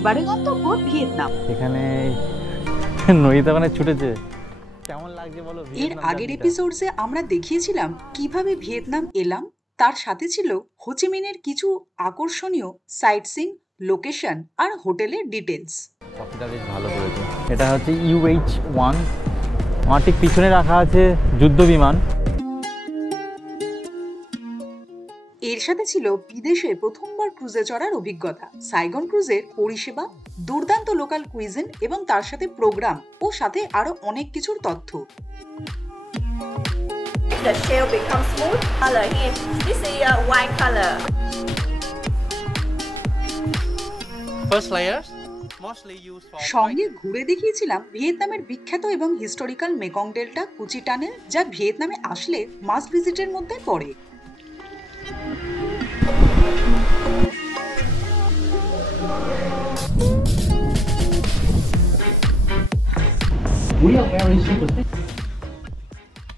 এবারে গন্তব্য ভিয়েতনাম। এখানে নদীতে মানে ছুটেছে, কেমন লাগছে বলো? এর আগের এপিসোডসে আমরা দেখিয়েছিলাম কিভাবে ভিয়েতনাম এলাম, তার সাথে ছিল হোচিমিনের কিছু আকর্ষণীয় সাইট সিইং, লোকেশন আর হোটেলের ডিটেলস। কফিটা বেশ ভালো করেছে। এটা হচ্ছে UH-1, আমার ঠিক পিছনে রাখা আছে যুদ্ধ বিমান। এর সাথে ছিল বিদেশে প্রথমবার ক্রুজে চড়ার অভিজ্ঞতা, সাইগন ক্রুজের পরিষেবা, দুর্দান্ত লোকাল কুইজিন এবং তার সাথে প্রোগ্রাম ও সাথে আরো অনেক কিছুর তথ্য। The shell becomes smooth color here. This is a white color. First layers mostly used for সঙ্গে ঘুরে দেখিয়েছিলাম ভিয়েতনামের বিখ্যাত এবং হিস্টোরিক্যাল মেকং ডেল্টা কুচি টানেল, যা ভিয়েতনামে আসলে মাস্ট ভিজিটের মধ্যে পড়ে।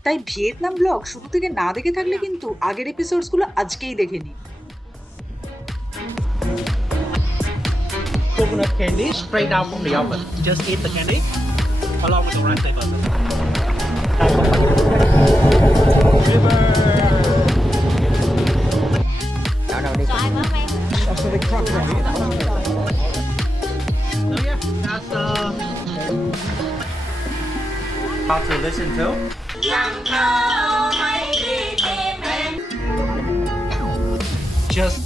তাই ভিয়েতনাম ব্লগ শুরু থেকে না দেখে থাকলে কিন্তু আগের এপিসোডস গুলো আজকেই দেখে নিন। coconut candy straight out from the oven. Just eat the candy along with the rice butter. So yeah, that's how to listen to. Just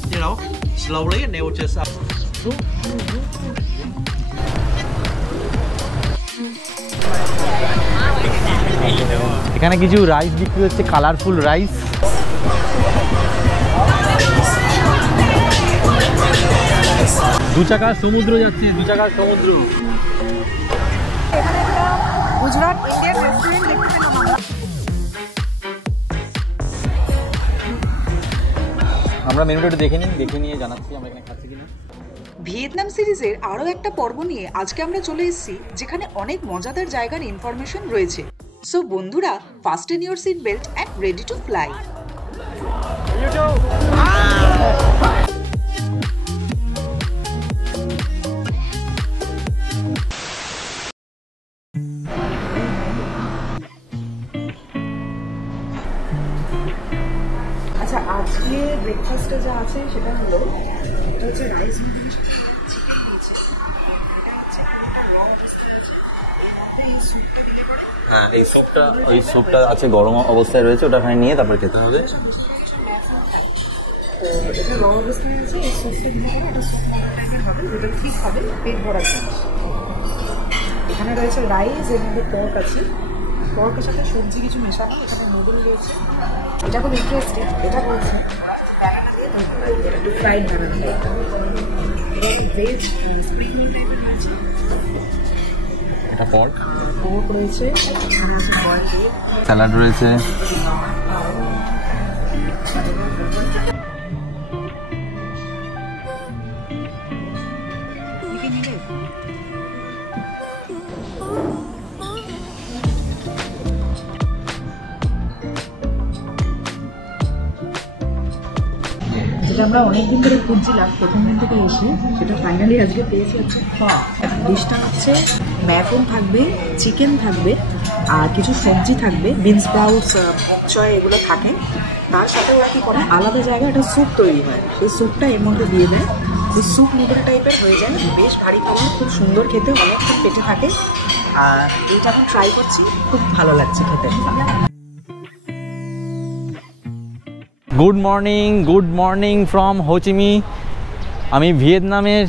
slowly, and they will just এখানে কিছু রাইস বিক্রি হচ্ছে, colourful rice. দু চাকার সমুদ্র যাচ্ছে, দু চাকার সমুদ্র। গুজরাট ইন্ডিয়ান রেস্টুরেন্ট দেখতে পেলাম আমরা মেনুটা একটু দেখে নিয়ে জানাচ্ছি আমরা এখানে খাচ্ছি কিনা। ভিয়েতনাম সিরিজের আরো একটা পর্ব নিয়ে আজকে আমরা চলে এসেছি, যেখানে অনেক মজাদার জায়গার ইনফরমেশন রয়েছে। সো বন্ধুরা, fasten your seat belt and ready to fly. আচ্ছা, আজকে ব্রেকফাস্টে যা আছে সেটা হলো, এটা হচ্ছে রাইস নুডলস, চিকেন দিয়েছে, এটা হচ্ছে পুরোটা র অবস্থায় আছে, এর মধ্যে এই স্যুপটা দিলে পরে, হ্যাঁ ওই স্যুপটা আছে গরম অবস্থায় রয়েছে, ওটা খাই নিয়ে তারপরে খেতে হবে। তো এটা র অবস্থায় আছে, এই স্যুপটা দিলে পরে এটা স্যুপ মতো টাইপের হবে, যেটা ঠিক হবে পেট ভরার জন্য। এখানে রয়েছে রাইস, এর মধ্যে পর্ক আছে, পর্কের সাথে সবজি কিছু মেশানো, এখানে নুডল রয়েছে। এটা খুব ইন্টারেস্টিং, এটা বলছে ফ্রাইড বানানো টাইপ, ভেজ স্প্রিং রোল টাইপের রয়েছে, এটা পর্ক রয়েছে, এখানে আছে বয়েলড এগ, স্যালাড রয়েছে। যেটা আমরা অনেকদিন ধরে খুঁজছিলাম প্রথম দিন থেকে এসে, সেটা ফাইনালি আজকে পেয়েছি। হচ্ছে ডিশটা হচ্ছে ম্যাকন থাকবে, চিকেন থাকবে, আর কিছু সবজি থাকবে, বিনস স্প্রাউটস, বকচয়, এগুলো থাকে। তার সাথে ওরা কি করে, আলাদা জায়গায় একটা স্যুপ তৈরি হয়, সেই স্যুপটা এর মধ্যে দিয়ে দেয়, সেই স্যুপ নুডল টাইপের হয়ে যায়, বেশ ভারী খাবার, খুব সুন্দর খেতে, অনেকক্ষণ পেটে থাকে। আর এইটা এখন ট্রাই করছি, খুব ভালো লাগছে খেতে। Good morning from Ho Chi Minh. আমি ভিয়েতনামের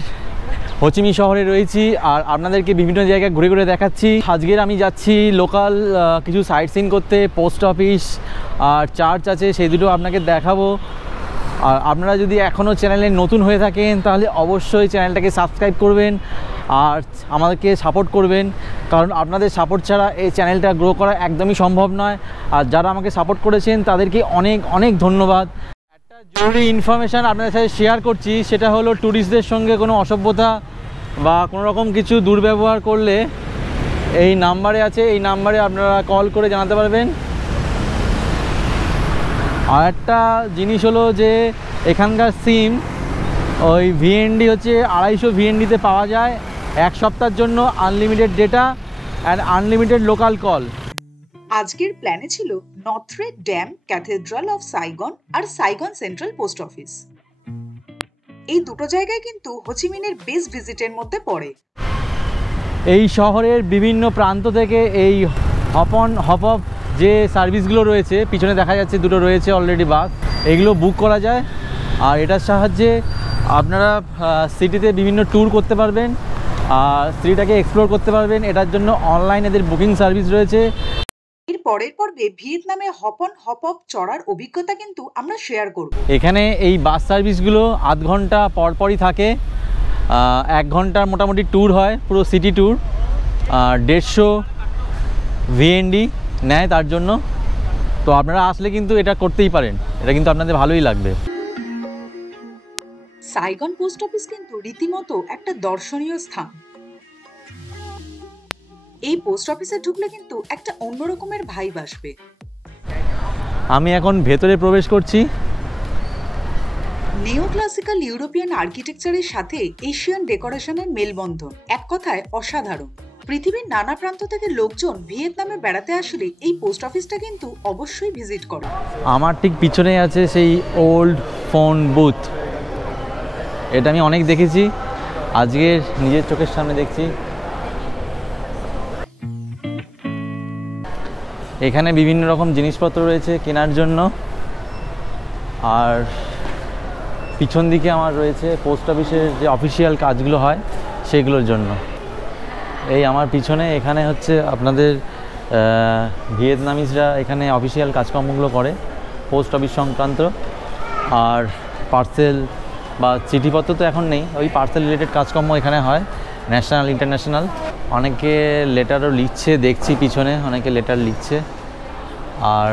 হোচিমি শহরে রয়েছি আর আপনাদেরকে বিভিন্ন জায়গায় ঘুরে ঘুরে দেখাচ্ছি। আজকের আমি যাচ্ছি লোকাল কিছু সাইট সিন করতে, পোস্ট অফিস আর চার্চ আছে, সেই দুটো আপনাকে দেখাবো। আর আপনারা যদি এখনও চ্যানেলে নতুন হয়ে থাকেন তাহলে অবশ্যই চ্যানেলটাকে সাবস্ক্রাইব করবেন আর আমাদেরকে সাপোর্ট করবেন, কারণ আপনাদের সাপোর্ট ছাড়া এই চ্যানেলটা গ্রো করা একদমই সম্ভব নয়। আর যারা আমাকে সাপোর্ট করেছেন তাদেরকে অনেক অনেক ধন্যবাদ। একটা জরুরি ইনফরমেশান আপনাদের সাথে শেয়ার করছি, সেটা হলো ট্যুরিস্টদের সঙ্গে কোনো অসভ্যতা বা কোনো রকম কিছু দুর্ব্যবহার করলে এই নাম্বারে আছে, এই নাম্বারে আপনারা কল করে জানাতে পারবেন। আর একটা জিনিস হলো যে এখানকার সিম ওই ভিএনডি হচ্ছে 250 ভিএনডিতে পাওয়া যায়, 1 সপ্তাহের জন্য unlimited data and unlimited local call. আজকের প্ল্যানে ছিল Notre Dame, cathedral of Saigon আর সাইগন সেন্ট্রাল পোস্ট অফিস। এই দুটো জায়গায় কিন্তু হোচিমিনের বেস্ট ভিজিটের মধ্যে পড়ে। এই শহরের বিভিন্ন প্রান্ত থেকে এই হপ অন হপ অফ যে সার্ভিসগুলো রয়েছে, পিছনে দেখা যাচ্ছে দুটো রয়েছে অলরেডি বাস, এগুলো বুক করা যায়। আর এটার সাহায্যে আপনারা সিটিতে বিভিন্ন ট্যুর করতে পারবেন আর সিটিটাকে এক্সপ্লোর করতে পারবেন। এটার জন্য অনলাইন এদের বুকিং সার্ভিস রয়েছে। এর পরের পর্বে ভিয়েতনামে হপ অন হপ অফ চড়ার অভিজ্ঞতা কিন্তু আমরা শেয়ার করব। এখানে এই বাস সার্ভিসগুলো আধ ঘন্টা পরপরই থাকে, 1 ঘন্টার মোটামুটি ট্যুর হয়, পুরো সিটি ট্যুর। 150 ভিএনডি নেয় তার জন্য। তো আপনারা আসলে কিন্তু এটা করতেই পারেন, এটা কিন্তু আপনাদের ভালোই লাগবে। সাইগন পোস্ট অফিস কিন্তু রীতিমতো একটা দর্শনীয় স্থান। এই পোস্ট অফিসে ঢুকলে কিন্তু একটা অন্য রকমের ভাইব আসবে। আমি এখন ভেতরে প্রবেশ করছি। নিও ক্লাসিক্যাল ইউরোপিয়ান আর্কিটেকচারের সাথে এশিয়ান ডেকোরেশনের মেলবন্ধন এক কথায় অসাধারণ। পৃথিবীর নানা প্রান্ত থেকে লোকজন ভিয়েতনামে বেড়াতে আসলে এই পোস্ট অফিসটা কিন্তু অবশ্যই ভিজিট করো। আমার ঠিক পিছনে আছে সেই ওল্ড ফোন বুথ। এটা আমি অনেক দেখেছি, আজকের নিজের চোখের সামনে দেখছি। এখানে বিভিন্ন রকম জিনিসপত্র রয়েছে কেনার জন্য। আর পিছন দিকে আমার রয়েছে পোস্ট অফিসের যে অফিসিয়াল কাজগুলো হয় সেগুলোর জন্য। এই আমার পিছনে এখানে হচ্ছে আপনাদের ভিয়েতনামিজরা এখানে অফিসিয়াল কাজকর্মগুলো করে পোস্ট অফিস সংক্রান্ত। আর পার্সেল বা চিঠিপত্র তো এখন নেই, ওই পার্সেল রিলেটেড কাজকর্ম এখানে হয়, ন্যাশনাল ইন্টারন্যাশনাল। অনেকে লেটারও লিখছে, দেখছি পিছনে অনেকে লেটার লিখছে। আর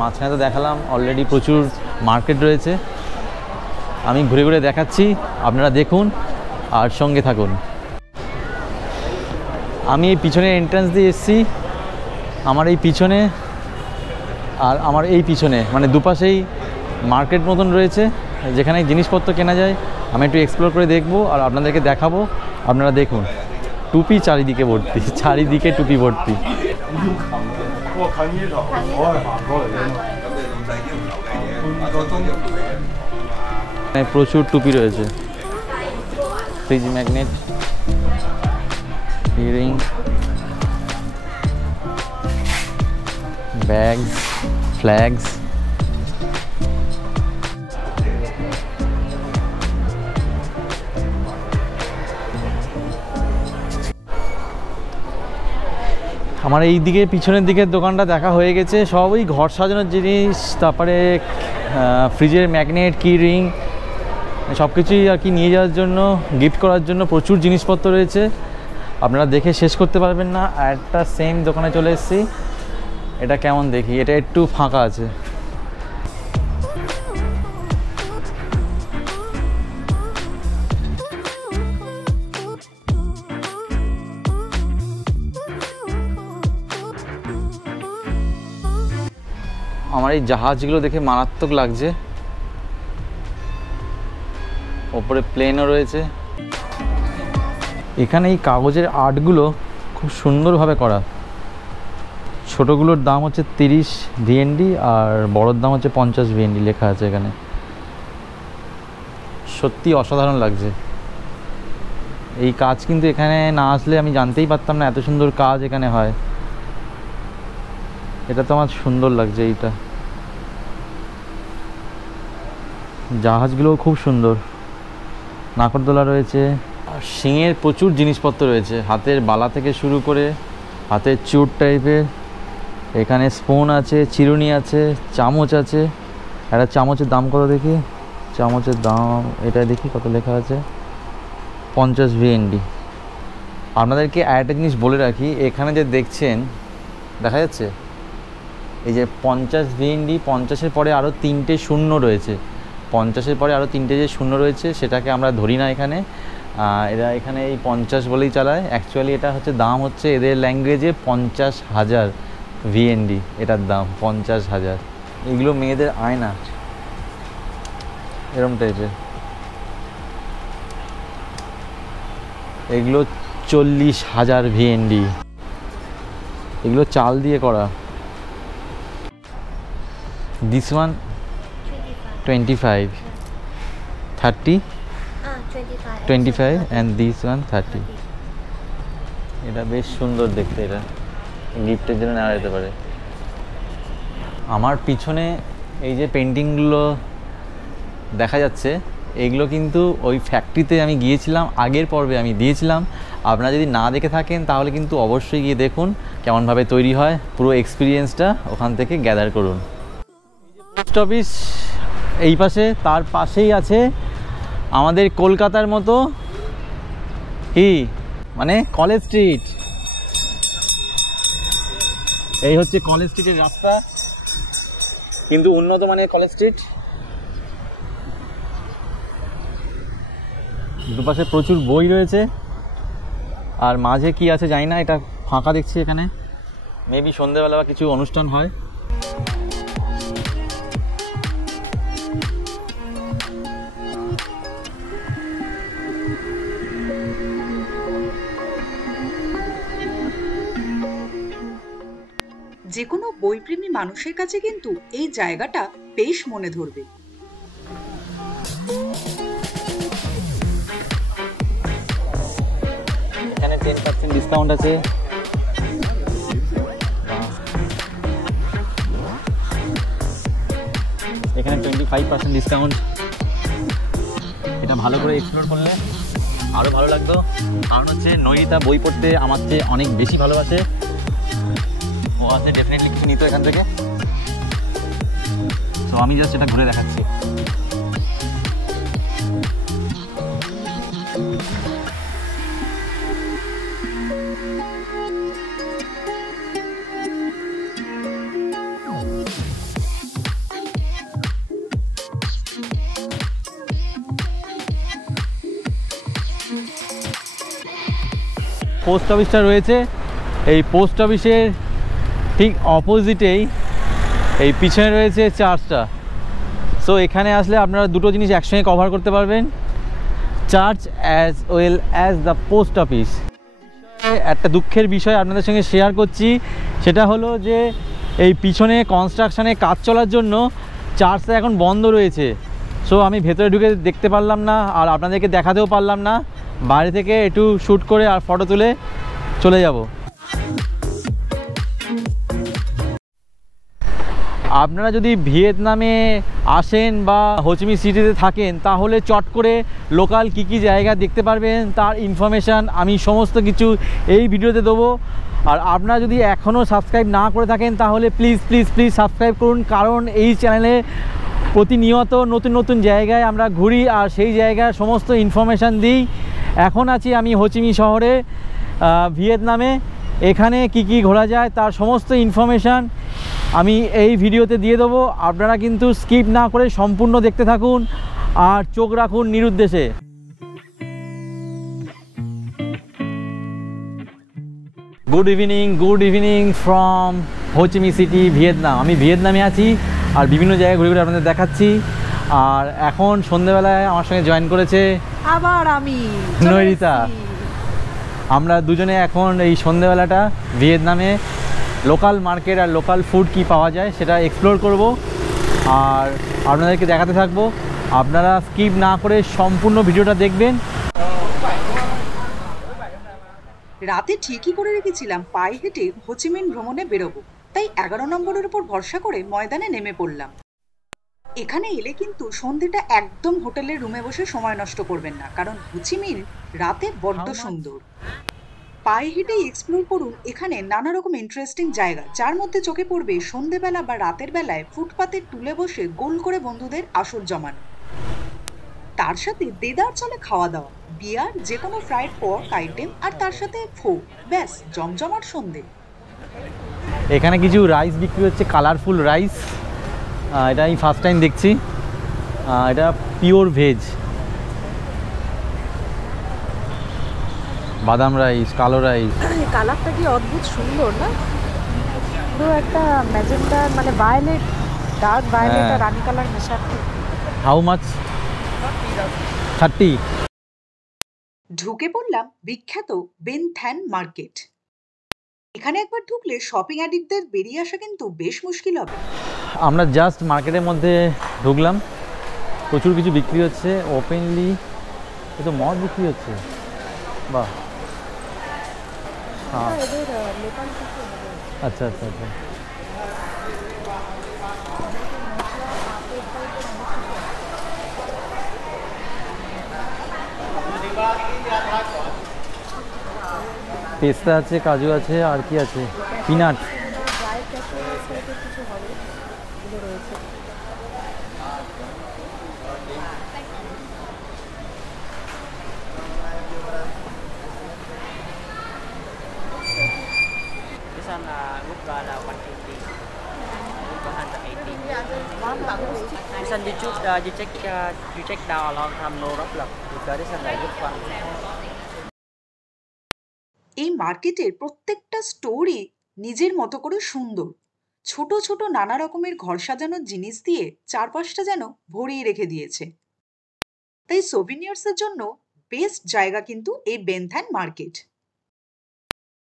মাঝখানে তো দেখালাম অলরেডি প্রচুর মার্কেট রয়েছে। আমি ঘুরে ঘুরে দেখাচ্ছি, আপনারা দেখুন আর সঙ্গে থাকুন। আমি এই পিছনে এন্ট্রান্স দিয়ে এসেছি। আমার এই পিছনে আর আমার এই পিছনে মানে দুপাশেই মার্কেট মতন রয়েছে, যেখানে জিনিসপত্র কেনা যায়। আমি একটু এক্সপ্লোর করে দেখবো আর আপনাদেরকে দেখাবো। আপনারা দেখুন, টুপি চারিদিকে ভর্তি, চারিদিকে টুপি ভর্তি। প্রচুর টুপি রয়েছে, fridge magnet, earring, bags, flags. আমার এই দিকে পিছনের দিকের দোকানটা দেখা হয়ে গেছে, সবই ঘর সাজানোর জিনিস। তারপরে ফ্রিজের ম্যাগনেট, কি রিং, সব কিছুই আর কি নিয়ে যাওয়ার জন্য, গিফট করার জন্য প্রচুর জিনিসপত্র রয়েছে। আপনারা দেখে শেষ করতে পারবেন না। আর একটা সেম দোকানে চলে এসেছি। এটা কেমন দেখি, এটা একটু ফাঁকা আছে। আমার এই জাহাজগুলো দেখে মারাত্মক লাগছে, ওপরে প্লেনও রয়েছে। এখানে এই কাগজের আর্টগুলো খুব সুন্দরভাবে করা। ছোটোগুলোর দাম হচ্ছে 30 ভিএনডি আর বড়োর দাম হচ্ছে 50 ভিএনডি লেখা আছে এখানে। সত্যি অসাধারণ লাগছে এই কাজ, কিন্তু এখানে না আসলে আমি জানতেই পারতাম না এত সুন্দর কাজ এখানে হয়। এটা তো আমার সুন্দর লাগছে। এইটা জাহাজগুলোও খুব সুন্দর, নাকরদোলা রয়েছে। আর শিঙের প্রচুর জিনিসপত্র রয়েছে, হাতের বালা থেকে শুরু করে হাতের চুট টাইপের। এখানে স্পুন আছে, চিরুনি আছে, চামচ আছে। একটা চামচের দাম কত দেখি, চামচের দাম এটা দেখি কত লেখা আছে, 50 ভিএনডি। আপনাদেরকে একটা জিনিস বলে রাখি, এখানে যে দেখছেন দেখা যাচ্ছে এই যে 50 ভিএনডি, 50-এর পরে আরও 3টে শূন্য রয়েছে। 50-এর পরে আরও 3টে যে শূন্য রয়েছে সেটাকে আমরা ধরি না এখানে, এরা এখানে এই 50 বলেই চালায়। অ্যাকচুয়ালি এটা হচ্ছে দাম হচ্ছে এদের ল্যাঙ্গুয়েজে 50,000 ভিএনডি, এটার দাম 50,000। এগুলো মেয়েদের আয়না এরম টাইপের। এগুলো 40,000 VND। এগুলো চাল দিয়ে করা। This one 25, 30, 25 and this one 30। এটা বেশ সুন্দর দেখতে, এটা গিফটের জন্য নেওয়া যেতে পারে। আমার পিছনে এই যে পেন্টিংগুলো দেখা যাচ্ছে, এইগুলো কিন্তু ওই ফ্যাক্টরিতে আমি গিয়েছিলাম, আগের পর্বে আমি দিয়েছিলাম। আপনারা যদি না দেখে থাকেন তাহলে কিন্তু অবশ্যই গিয়ে দেখুন কেমনভাবে তৈরি হয়, পুরো এক্সপিরিয়েন্সটা ওখান থেকে গ্যাদার করুন। পোস্ট অফিস এই পাশে, তার পাশেই আছে আমাদের কলকাতার মতো কি মানে কলেজ স্ট্রিট। এই হচ্ছে কলেজ স্ট্রিটের রাস্তা, কিন্তু উন্নত মানের কলেজ স্ট্রিট। দুপাশে প্রচুর বই রয়েছে, আর মাঝে কি আছে জানি না, এটা ফাঁকা দেখছি এখানে। মেবি সন্ধ্যেবেলা বা কিছু অনুষ্ঠান হয়। যে কোনো বইপ্রেমী মানুষের কাছে কিন্তু এই জায়গাটা বেশ মনে ধরবে। এখানে 10% ডিসকাউন্ট আছে। এখানে 25% ডিসকাউন্ট। এটা ভালো করে এক্সপ্লোর করলে আরও ভালো লাগতো, কারণ হচ্ছে নৈরিতা বই পড়তে আমার চেয়ে অনেক বেশি ভালোবাসে। ও আছে ডেফিনেটলি কিছু নিত এখান থেকে, তো আমি জাস্ট এটা ঘুরে দেখাচ্ছি। পোস্ট অফিসটা রয়েছে, এই পোস্ট অফিসের ঠিক অপোজিটেই এই পিছনে রয়েছে চার্চটা। সো এখানে আসলে আপনারা দুটো জিনিস একসঙ্গে কভার করতে পারবেন, church as well as the post office. একটা দুঃখের বিষয় আপনাদের সঙ্গে শেয়ার করছি, সেটা হলো যে এই পিছনে কনস্ট্রাকশানে কাজ চলার জন্য চার্চটা এখন বন্ধ রয়েছে। সো আমি ভেতরে ঢুকে দেখতে পারলাম না, আর আপনাদেরকে দেখাতেও পারলাম না। বাইরে থেকে একটু শ্যুট করে আর ফটো তুলে চলে যাব। আপনারা যদি ভিয়েতনামে আসেন বা হোচিমি সিটিতে থাকেন, তাহলে চট করে লোকাল কী কী জায়গা দেখতে পারবেন তার ইনফরমেশান আমি সমস্ত কিছু এই ভিডিওতে দেবো। আর আপনারা যদি এখনও সাবস্ক্রাইব না করে থাকেন তাহলে প্লিজ প্লিজ প্লিজ সাবস্ক্রাইব করুন, কারণ এই চ্যানেলে প্রতিনিয়ত নতুন নতুন জায়গায় আমরা ঘুরি আর সেই জায়গার সমস্ত ইনফরমেশান দিই। এখন আছি আমি হোচিমি শহরে, ভিয়েতনামে। এখানে কি কি ঘোরা যায় তার সমস্ত ইনফরমেশান আমি এই ভিডিওতে দিয়ে দেবো। আপনারা কিন্তু স্কিপ না করে সম্পূর্ণ দেখতে থাকুন আর চোখ রাখুন নিরুদ্দেশে। Good evening from Ho Chi Minh city, Vietnam. আমি ভিয়েতনামে আছি আর বিভিন্ন জায়গায় ঘুরে ঘুরে আপনাদের দেখাচ্ছি। আর এখন সন্ধ্যেবেলায় আমার সঙ্গে জয়েন করেছে আবার আমি নৈরিতা। আমরা দুজনে এখন এই সন্ধ্যেবেলাটা ভিয়েতনামে লোকাল মার্কেট আর লোকাল ফুড কি পাওয়া যায় সেটা এক্সপ্লোর করব আর আপনাদেরকে দেখাতে থাকবো। আপনারা স্কিপ না করে সম্পূর্ণ ভিডিওটা দেখবেন। রাতে ঠিকই করে রেখেছিলাম পায়ে হেঁটে হোচিমিন ভ্রমণে বেরোবো, তাই 11 নম্বরের উপর ভরসা করে ময়দানে নেমে পড়লাম। এখানে এলে কিন্তু সন্ধ্যেটা একদম হোটেলের রুমে বসে সময় নষ্ট করবেন না, কারণ হোচিমিন রাতে বড্ড সুন্দর। পায়ে হেঁটেই এক্সপ্লোর করুন এখানে নানা রকম ইন্টারেস্টিং জায়গা, যার মধ্যে চোখে পড়বে সন্ধ্যেবেলা বা রাতের বেলায় ফুটপাতের টুলে বসে গোল করে বন্ধুদের আসর জমানো, তার সাথে দেদার চলে খাওয়া দাওয়া, বিয়ার, যে কোনো ফ্রাইড পর্ক আইটেম আর তার সাথে ফো, ব্যাস জমজমাট সন্ধে। এখানে কিছু রাইস বিক্রি হচ্ছে, কালারফুল রাইস। এটা আমি ফার্স্ট টাইম দেখছি। এটা পিওর ভেজ, বাদাম রাইস, কালো রাইস। কালারটা কি অদ্ভুত সুন্দর না, পুরো একটা ম্যাজেন্ডা মানে ভায়োলেট, ডার্ক ভায়োলেট আর রানী কালার মেশানো। How much? 30। ঢুকে পড়লাম বিখ্যাত বেন থ্যান মার্কেট। এখানে একবার ঢুকলে শপিং অ্যাডিক্টদের বেরিয়ে আসা কিন্তু বেশ মুশকিল হবে। আমরা জাস্ট মার্কেটের মধ্যে ঢুকলাম, প্রচুর কিছু বিক্রি হচ্ছে ওপেনলি। এ তো মদ বিক্রি হচ্ছে, বাহ। হ্যাঁ আচ্ছা আচ্ছা আচ্ছা। পেস্তা আছে, কাজু আছে, আর কি আছে, peanut. you check down along from no problem because this is a good one. এই মার্কেটের প্রত্যেকটা স্টোরই নিজের মতো করে সুন্দর। ছোট ছোট নানা রকমের ঘর সাজানোর জিনিস দিয়ে চারপাশটা যেন ভরিয়ে রেখে দিয়েছে। তাই সোভিনিয়ার্সের জন্য বেস্ট জায়গা কিন্তু এই বেন থ্যান মার্কেট।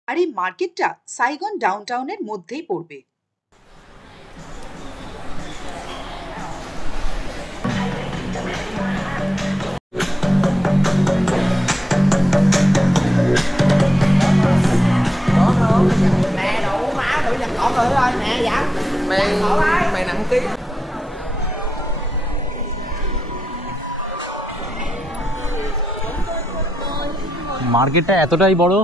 আর এই মার্কেটটা সাইগন ডাউনটাউনের মধ্যেই পড়বে। মার্কেটটা এতটাই বড়,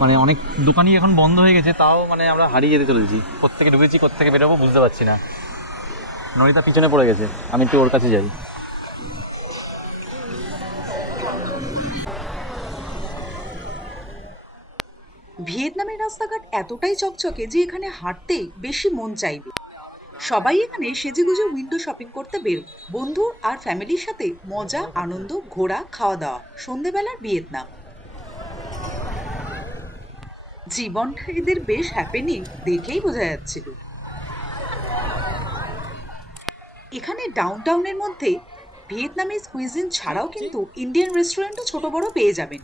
মানে অনেক দোকানই এখন বন্ধ হয়ে গেছে, তাও মানে আমরা হারিয়ে যেতে চলেছি। কোত্থেকে ঢুকেছি কোত্থেকে বেরোবো বুঝতে পারছি না। নরিতা পিছনে পড়ে গেছে, আমি একটু ওর কাছে যাই। ভিয়েতনামের রাস্তাঘাট এতটাই চকচকে যে এখানে হাঁটতে বেশি মন চাইবে। সবাই এখানে সেজেগুজে উইন্ডো শপিং করতে বেরো। বন্ধু আর ফ্যামিলির সাথে মজা, আনন্দ, ঘোরা, খাওয়া দাওয়া। সন্ধেবেলার ভিয়েতনাম। জীবনটা এদের বেশ হ্যাপেনিং দেখেই বোঝা যাচ্ছিল। এখানে ডাউনটাউনের মধ্যে ভিয়েতনামিজ কুইজিন ছাড়াও কিন্তু ইন্ডিয়ান রেস্টুরেন্টও ছোট বড় পেয়ে যাবেন।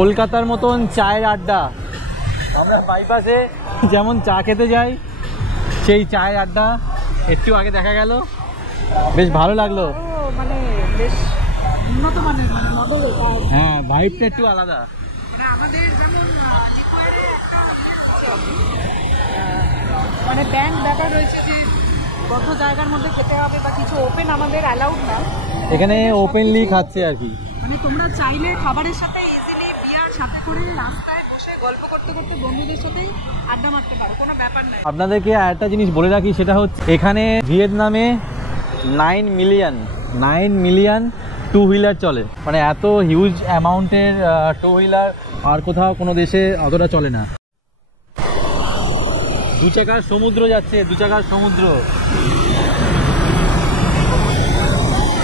কলকাতার মতন চায়ের আড্ডা। আমরা বাইপাসে যেমন চা খেতে যাই, সেই চায়ের আড্ডা একটু আগে দেখা গেল, বেশ ভালো লাগলো। মানে বেশ উন্নত মানের মডেল। হ্যাঁ, ভাইবটা একটু আলাদা। মানে আমাদের যেমন মানে ব্যান্ড ব্যাপার রয়েছে যে বদ্ধ জায়গার মধ্যে খেতে হবে বা কিছু ওপেন আমাদের অ্যালাউড না, এখানে ওপেনলি খাচ্ছে আর কি। মানে তোমরা চাইলে খাবারের সাথে ইজিলি বিয়ার সাথে করে রাস্তায় বসে গল্প করতে করতে বন্ধুদের সাথে আড্ডা মারতে পারো, কোনো ব্যাপার নাই। আপনাদেরকে একটা জিনিস বলে রাখি, সেটা হচ্ছে এখানে ভিয়েতনামে 9 মিলিয়ন টু হুইলার চলে। মানে এত হিউজ অ্যামাউন্টের টু হুইলার আর কোথাও কোনো দেশে অতটা চলে না। দু চাকার সমুদ্র যাচ্ছে, দু চাকার সমুদ্র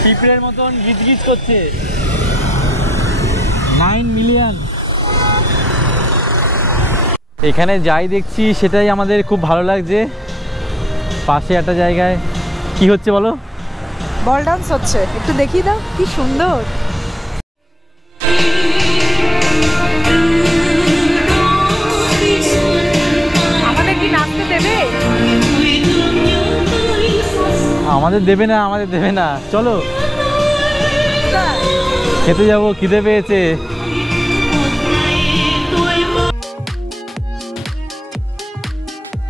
পিঁপড়ের মতন গিজগিজ করছে। 9 মিলিয়ন। এখানে যাই দেখছি সেটাই আমাদের খুব ভালো লাগছে। পাশে একটা জায়গায় কি হচ্ছে বলো? বল ডান্স হচ্ছে, একটু দেখিয়ে দাও, কি সুন্দর। আমাদের কি নাচতে দেবে? আমাদের দেবে না, আমাদের দেবে না। চলো খেতে যাবো, খিদে পেয়েছে।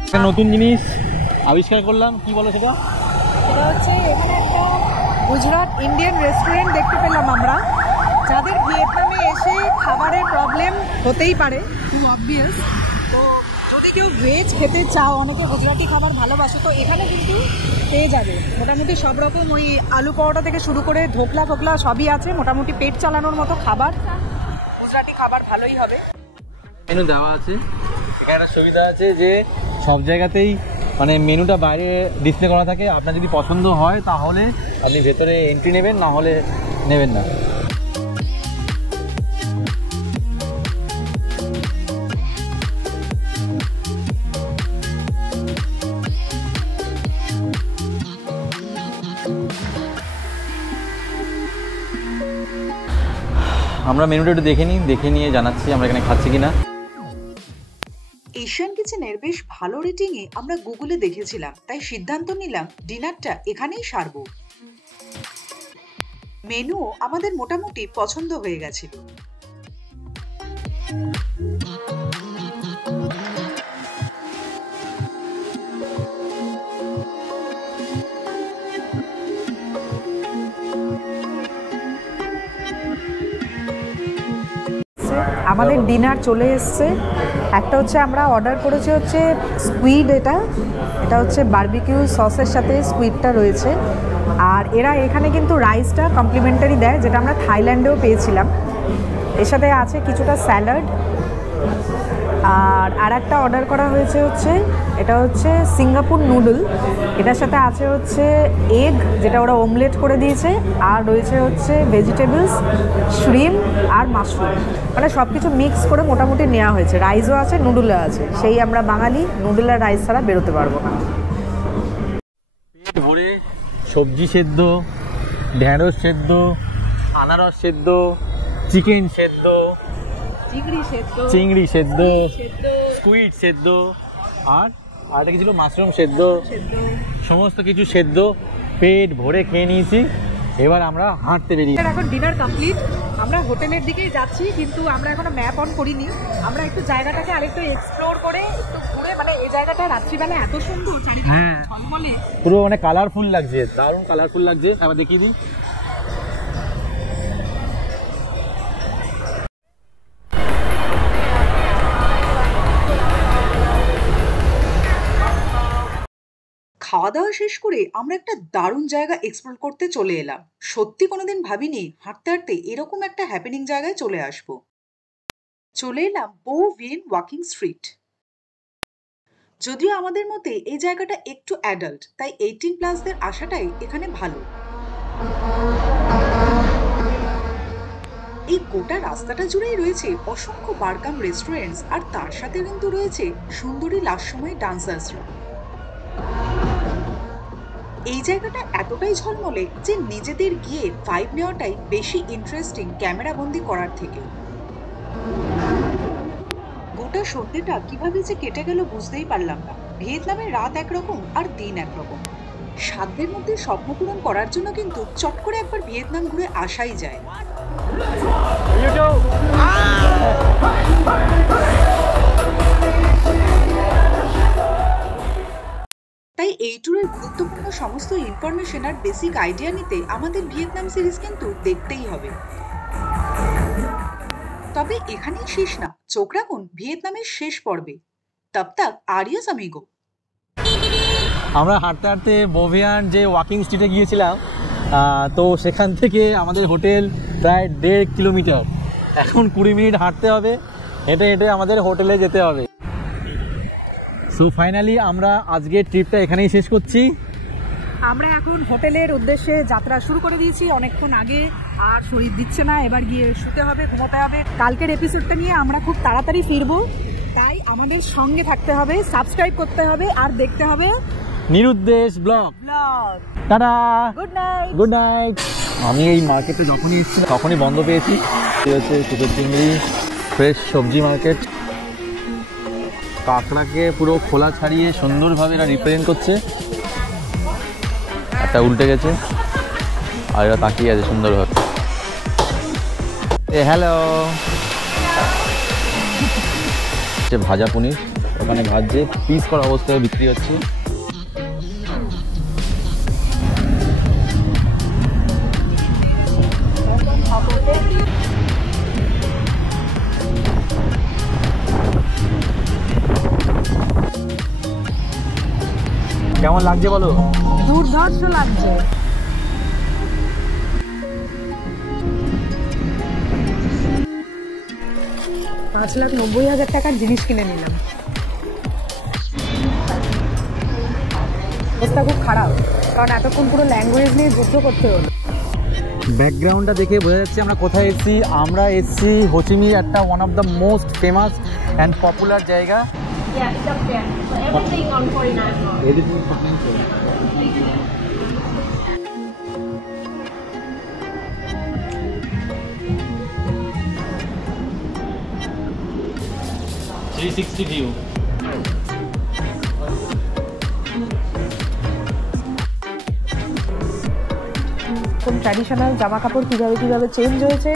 একটা নতুন জিনিস আবিষ্কার করলাম, কি বলো সেটা? এটা হচ্ছে এখানে একটা গুজরাট ইন্ডিয়ান রেস্টুরেন্ট দেখতে পেলাম আমরা। যাদের ভিয়েতনামে এসে খাবারের প্রবলেম হতেই পারে, খুব অবভিয়াস, তো যদি কেউ ভেজ খেতে চাও, অনেকে গুজরাটি খাবার ভালোবাসো, তো এখানে কিন্তু পেয়ে যাবে মোটামুটি সব রকম। ওই আলু পরোটা থেকে শুরু করে ধোকলা ফোকলা সবই আছে। মোটামুটি পেট চালানোর মতো খাবার, গুজরাটি খাবার ভালোই হবে। মেনু দেওয়া আছে। এখানে একটা সুবিধা আছে যে সব জায়গাতেই মানে মেনুটা বাইরে ডিসপ্লে করা থাকে। আপনার যদি পছন্দ হয় তাহলে আপনি ভেতরে এন্ট্রি নেবেন, না হলে নেবেন না। আমরা মেনুটা একটু দেখে নিয়ে জানাচ্ছি আমরা এখানে খাচ্ছি কিনা। এশিয়ান কিচেনের বেশ ভালো রেটিংয়ে আমরা গুগলে দেখেছিলাম, তাই সিদ্ধান্ত নিলাম ডিনারটা এখানেই সারবো। মেনু আমাদের মোটামুটি পছন্দ হয়ে গেছিল। আমাদের ডিনার চলে এসছে। একটা হচ্ছে আমরা অর্ডার করেছি হচ্ছে স্কুইড, এটা হচ্ছে বারবিকিউ সসের সাথে স্কুইডটা রয়েছে। আর এরা এখানে কিন্তু রাইসটা কমপ্লিমেন্টারি দেয়, যেটা আমরা থাইল্যান্ডেও পেয়েছিলাম। এর সাথে আছে কিছুটা স্যালাড। আর একটা অর্ডার করা হয়েছে হচ্ছে এটা হচ্ছে সিঙ্গাপুর নুডল, এটার সাথে আছে হচ্ছে এগ, যেটা ওরা অমলেট করে দিয়েছে, আর রয়েছে হচ্ছে ভেজিটেবলস, শ্রিম্প আর মাশরুম, মানে সব কিছু মিক্স করে মোটামুটি নেওয়া হয়েছে। রাইসও আছে, নুডলও আছে। সেই আমরা বাঙালি নুডল আর রাইস ছাড়া বেরোতে পারবো না। পেট ভরে সবজি সেদ্ধ, ঢেঁড়স সেদ্ধ, আনারস সেদ্ধ, চিকেন সেদ্ধ, চিংড়ি সেদ্ধ, স্কুইড সেদ্ধ, আর আরেকটা কি ছিল মাশরুম সেদ্ধ, সমস্ত কিছু সেদ্ধ পেট ভরে খেয়ে নিয়েছি। এবার আমরা হাঁটতে বেরিয়ে এখন ডিনার কমপ্লিট। আমরা হোটেলের দিকেই যাচ্ছি, কিন্তু আমরা এখনো ম্যাপ অন করিনি। আমরা একটু জায়গাটাকে আরেকটু এক্সপ্লোর করে একটু ঘুরে, মানে এই জায়গাটা রাত্রিবেলা এত সুন্দর, চারিদিকে ঝলমলে, পুরো মানে কালারফুল লাগছে, দারুণ কালারফুল লাগছে। আবার দেখিয়ে দিই। খাওয়া দাওয়া শেষ করে আমরা একটা দারুণ জায়গা এক্সপ্লোর করতে চলে এলাম। সত্যি কোনোদিন ভাবিনি হাঁটতে হাঁটতে এরকম একটা হ্যাপেনিং জায়গায় চলে আসবো। চলে এলাম বো ভিয়েন ওয়াকিং স্ট্রিট। যদিও আমাদের মতে এই জায়গাটা একটু অ্যাডাল্ট, তাই 18+ আসাটাই এখানে ভালো। এই গোটা রাস্তাটা জুড়েই রয়েছে অসংখ্য বারকাম রেস্টুরেন্টস, আর তার সাথে কিন্তু রয়েছে সুন্দরী লাস্যময়ী ডান্সার্সরা। এই জায়গাটা এতটাই ঝলমলে যে নিজেদের গিয়ে ভাইব নেওয়াটাই বেশি ইন্টারেস্টিং ক্যামেরা বন্দি করার থেকে। গোটা সন্ধ্যেটা কিভাবে যে কেটে গেল বুঝতেই পারলাম না। ভিয়েতনামের রাত একরকম আর দিন একরকম। সাধ্যের মধ্যে স্বপ্ন পূরণ করার জন্য কিন্তু চট করে একবার ভিয়েতনাম ঘুরে আসাই যায়। তাই এই ট্যুরের গুরুত্বপূর্ণ সমস্ত ইনফরমেশন আর বেসিক আইডিয়া নিতে আমাদের ভিয়েতনাম সিরিজ কিন্তু দেখতেই হবে। তবে এখানেই শেষ না, চোখ রাখুন ভিয়েতনামের শেষ পর্বে। তব তক আডিওস আমিগো। আমরা হাঁটতে হাঁটতে বো ভিয়েন যে ওয়াকিং স্ট্রিটে গিয়েছিলাম, তো সেখান থেকে আমাদের হোটেল প্রায় 1.5 কিলোমিটার। এখন 20 মিনিট হাঁটতে হবে, হেঁটে হেঁটে আমাদের হোটেলে যেতে হবে। সো ফাইনালি আমরা আজকের ট্রিপটা এখানেই শেষ করছি। আমরা এখন হোটেলের উদ্দেশ্যে যাত্রা শুরু করে দিয়েছি অনেকক্ষণ আগে। আর শরীর দিচ্ছে না, এবার গিয়ে শুতে হবে, ঘুমোতে হবে। কালকের এপিসোডটা নিয়ে আমরা খুব তাড়াতাড়ি ফিরবো, তাই আমাদের সঙ্গে থাকতে হবে, সাবস্ক্রাইব করতে হবে, আর দেখতে হবে নিরুদ্দেশ ব্লগ। টাটা, গুড নাইট। Good night. আমি এই মার্কেটে যখনই এসেছি তখনই বন্ধ পেয়েছি। এই হচ্ছে সুপের চিংড়ি ফ্রেশ সবজি মার্কেট। কাঁকড়াকে পুরো খোলা ছাড়িয়ে সুন্দরভাবে এরা রিপ্রেজেন্ট করছে। একটা উল্টে গেছে আর এরা তাকিয়ে আছে সুন্দরভাবে। হ্যালো, ভাজা পনির ওখানে ভাজছে, পিস করা অবস্থায় বিক্রি হচ্ছে। কেমন লাগছে বলো? দুর্ধর্ষ লাগছে। 5,90,000 টাকার জিনিস কিনে নিলাম। অবস্থা খুব খারাপ, কারণ এতক্ষণ পুরো ল্যাঙ্গুয়েজ নিয়ে যুদ্ধ করতে হলো। ব্যাকগ্রাউন্ডটা দেখে বোঝা যাচ্ছে আমরা কোথায় এসেছি। আমরা এসেছি হোচিমি, একটা one of the most famous and popular জায়গা। Yeah, it's up there. So everything on foreigner. View. কোন ট্র্যাডিশনাল জামা কাপড় কিভাবে চেঞ্জ হয়েছে